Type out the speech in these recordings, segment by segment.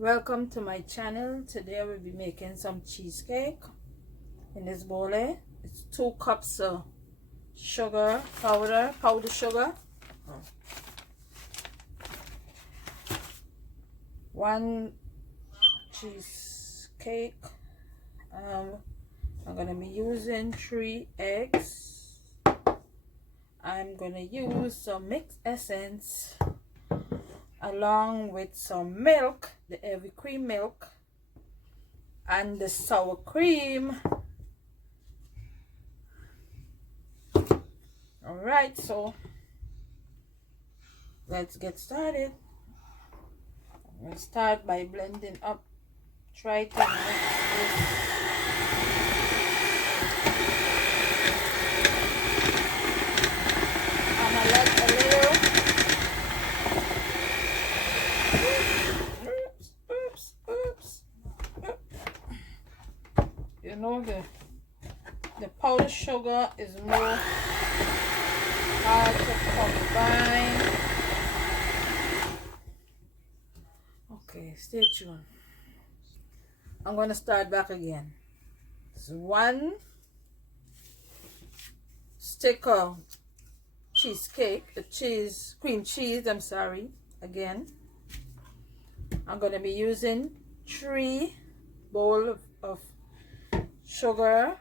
Welcome to my channel. Today I will be making some cheesecake. In this bowl it's 2 cups of sugar powder, sugar, 1 cheesecake. I'm gonna be using 3 eggs. I'm gonna use some mixed essence along with some milk, the heavy cream milk, and the sour cream. Alright, so let's get started. I'm going to start by blending up. Try to mix this. I'm going to let a little. Oops. You know, the powdered sugar is more hard to combine. Okay, stay tuned. I'm going to start back again. It's 1 stick of cheesecake, cream cheese, I'm sorry, again. I'm going to be using 3 bowls of sugar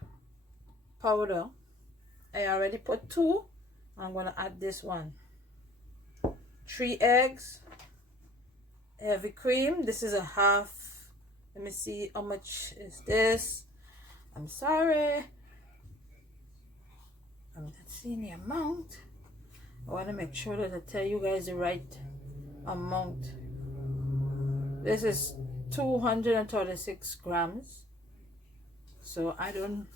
powder. I already put 2. I'm going to add this one. 3 eggs, heavy cream. This is a half. Let me see how much is this. I'm sorry, I'm not seeing the amount. I want to make sure that I tell you guys the right amount. This is 236 grams. So I don't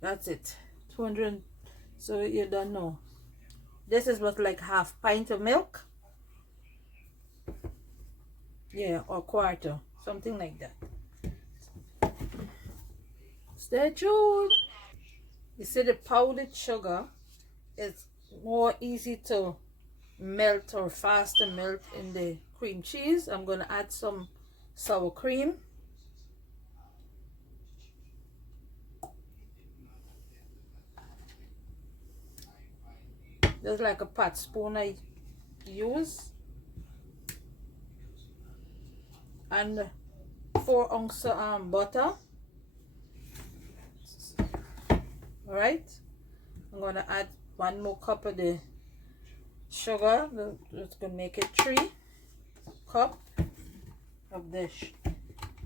that's it, 200. So you don't know, this is what, like half pint of milk, yeah, or quarter, something like that. Stay tuned. You see, the powdered sugar is more easy to melt or faster melt in the cream cheese. I'm going to add some sour cream. Just like a pot spoon I use. And 4 ounces butter. Alright, I'm going to add 1 more cup of the sugar. That's going to make it 3 cups of the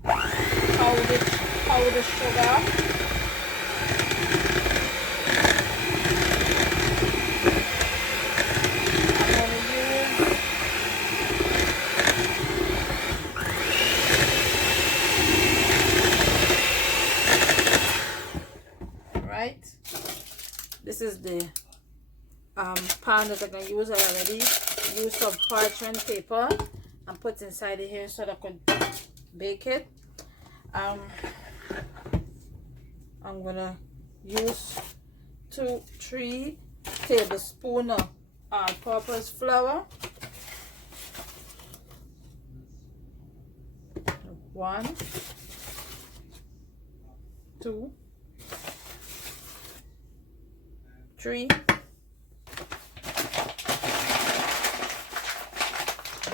powdered sugar. This is the pan that I'm going to use. I already used some parchment paper and put inside it here so that I could bake it. I'm going to use 2-3 tablespoons of all-purpose flour. 1, 2, 3.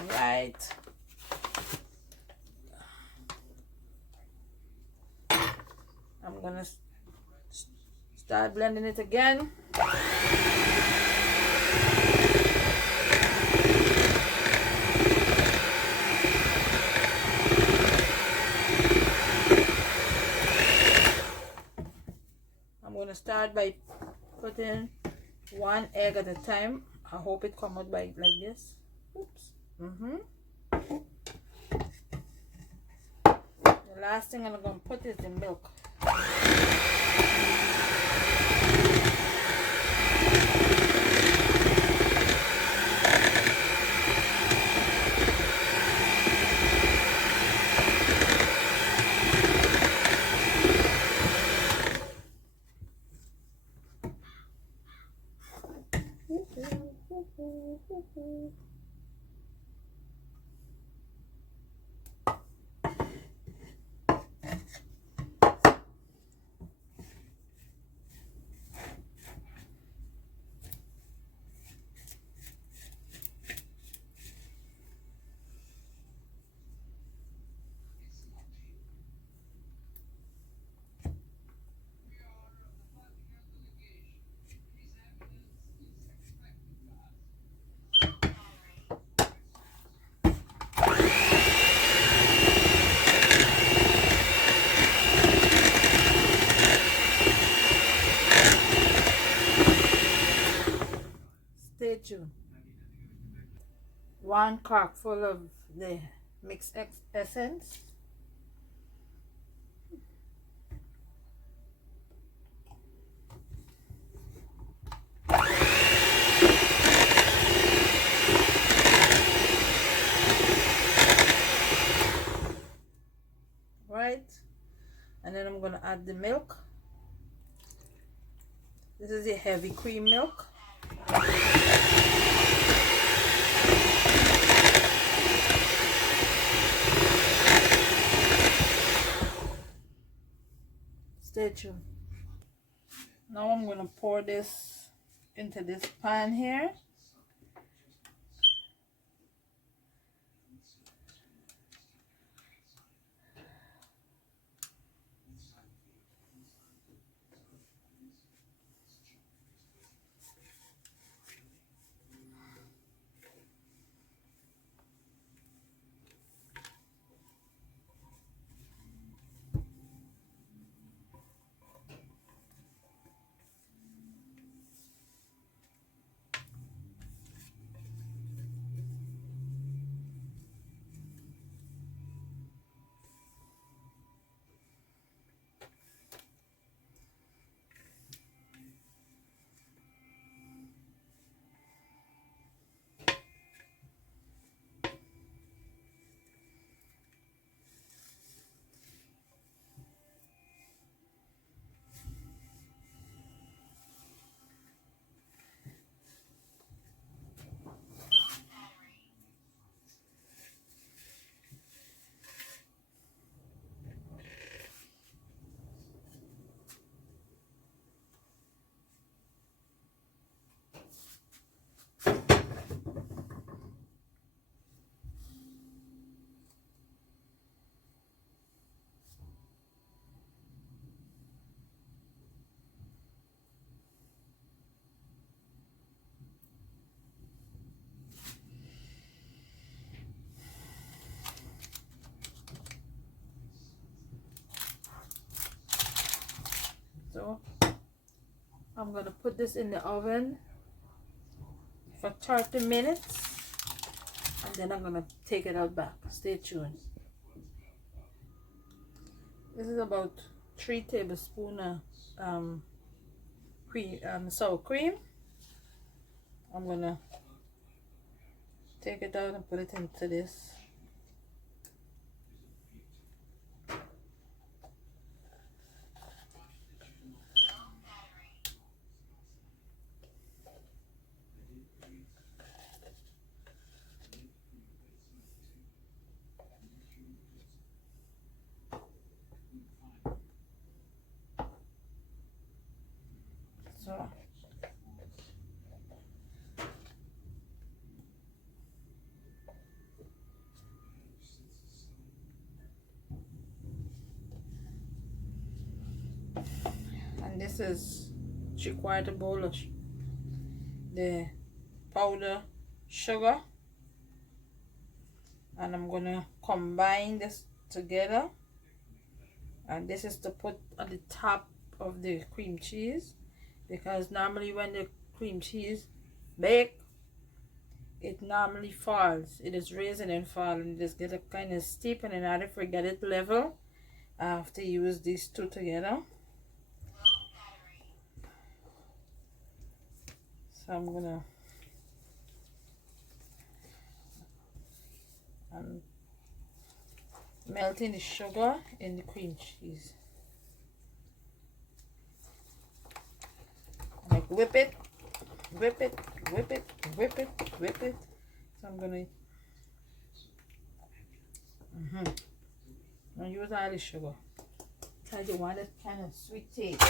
Right. I'm gonna start blending it again. I'm gonna start by putting 1 egg at a time. I hope it comes out like this. Oops. The last thing I'm going to put is the milk. 1 cork full of the mixed essence. Right, and then I'm gonna add the milk. This is a heavy cream milk. Stay tuned. Now I'm gonna pour this into this pan here. So I'm gonna put this in the oven for 30 minutes and then I'm gonna take it out back. Stay tuned. This is about 3 tablespoons of sour cream. I'm gonna take it out and put it into this. So and this is 3/4 bowl of the powder sugar, and I'm gonna combine this together, and this is to put on the top of the cream cheese, because normally when the cream cheese bake, it normally falls. It is raising and fall, and just get a kind of steep, and in order to get it level, I have to use these two together. So I'm gonna melting the sugar in the cream cheese. Like whip it, whip it, whip it, whip it, whip it. So I'm gonna I'll use all the sugar because you want it kind of sweet taste.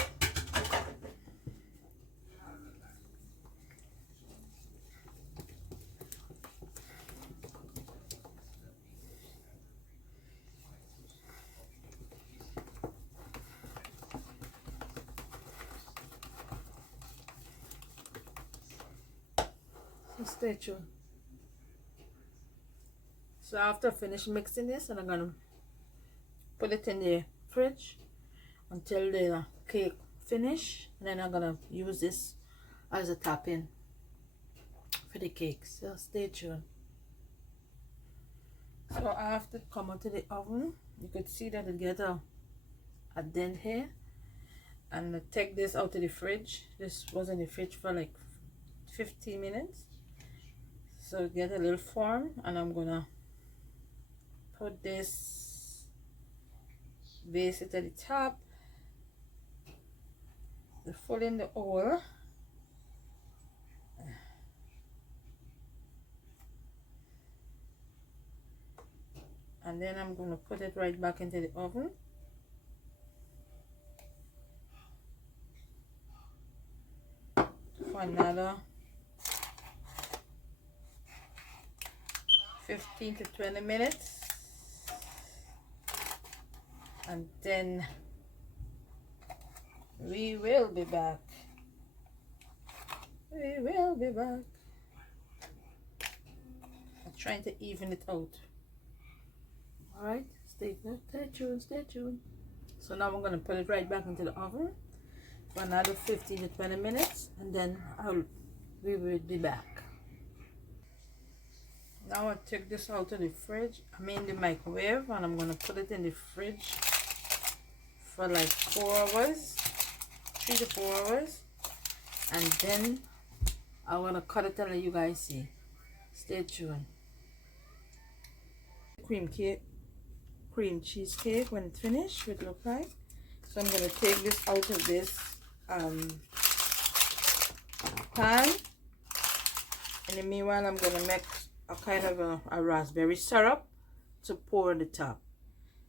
So stay tuned. So after I finish mixing this, and I'm gonna put it in the fridge until the cake finish, and then I'm gonna use this as a topping for the cake. So stay tuned. So after it come out of the oven, you could see that it get a dent here. And I take this out of the fridge. This was in the fridge for like 15 minutes. So get a little form, and I'm gonna put this base it at the top, full in the oil, and then I'm gonna put it right back into the oven. For another 15 to 20 minutes, and then we will be back. We will be back. I'm trying to even it out. Alright, stay tuned, stay tuned. So now I'm gonna put it right back into the oven for another 15 to 20 minutes, and then we will be back. Now I take this out of the fridge, the microwave, and I'm gonna put it in the fridge for like 4 hours, 3 to 4 hours, and then I want to cut it and let you guys see. Stay tuned. Cream cheesecake when it's finished, it look like. So I'm gonna take this out of this pan. In the meanwhile, I'm gonna make a kind of a raspberry syrup to pour on the top.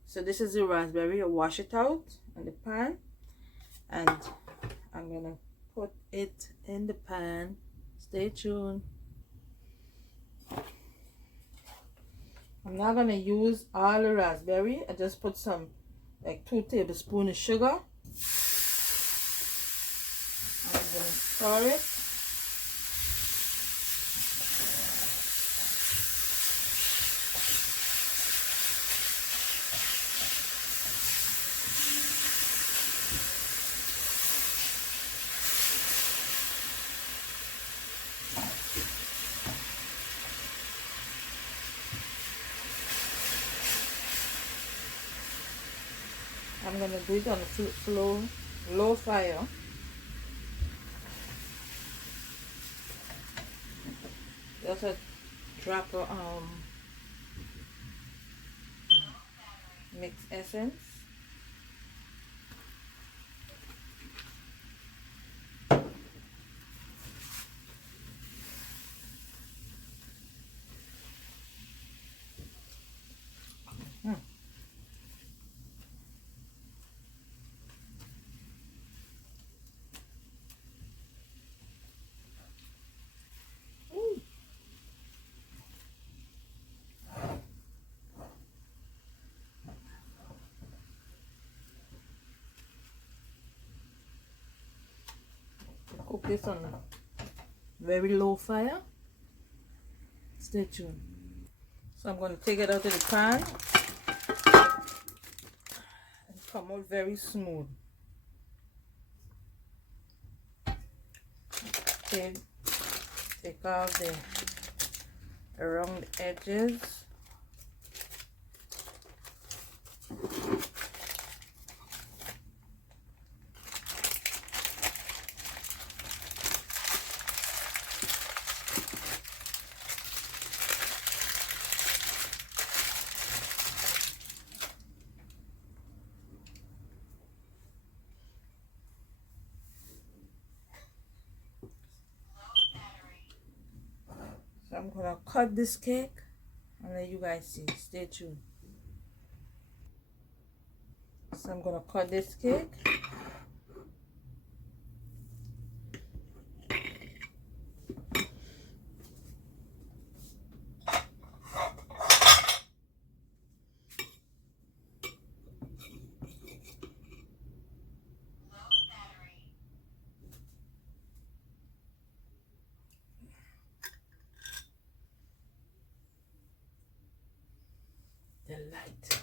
So this is the raspberry. I wash it out in the pan, and I'm gonna put it in the pan. Stay tuned. I'm not gonna use all the raspberry. I just put some, like 2 tablespoons of sugar. I'm gonna stir it. I'm gonna do it on a low fire. Just a drop of mixed essence. Cook this on a very low fire. Stay tuned. So I'm going to take it out of the pan and come out very smooth. Take off the round edges. So I'm gonna cut this cake and let you guys see. Stay tuned. So I'm gonna cut this cake. The light.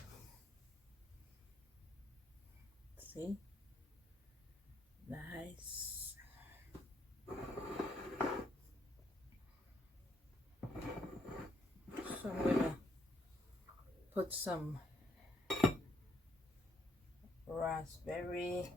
See? Nice. So I'm gonna put some raspberry.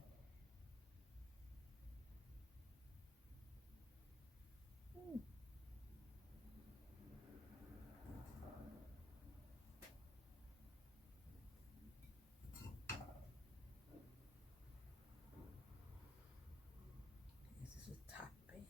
This is a topping.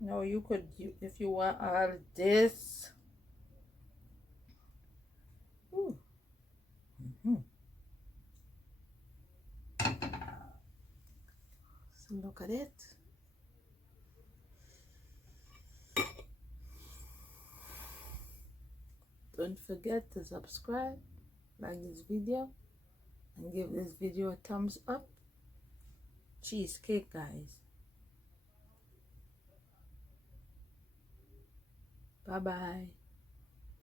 No, you could, if you want all this. Ooh. So look at it. Don't forget to subscribe, like this video, and give this video a thumbs up. Cheesecake, guys. Bye bye.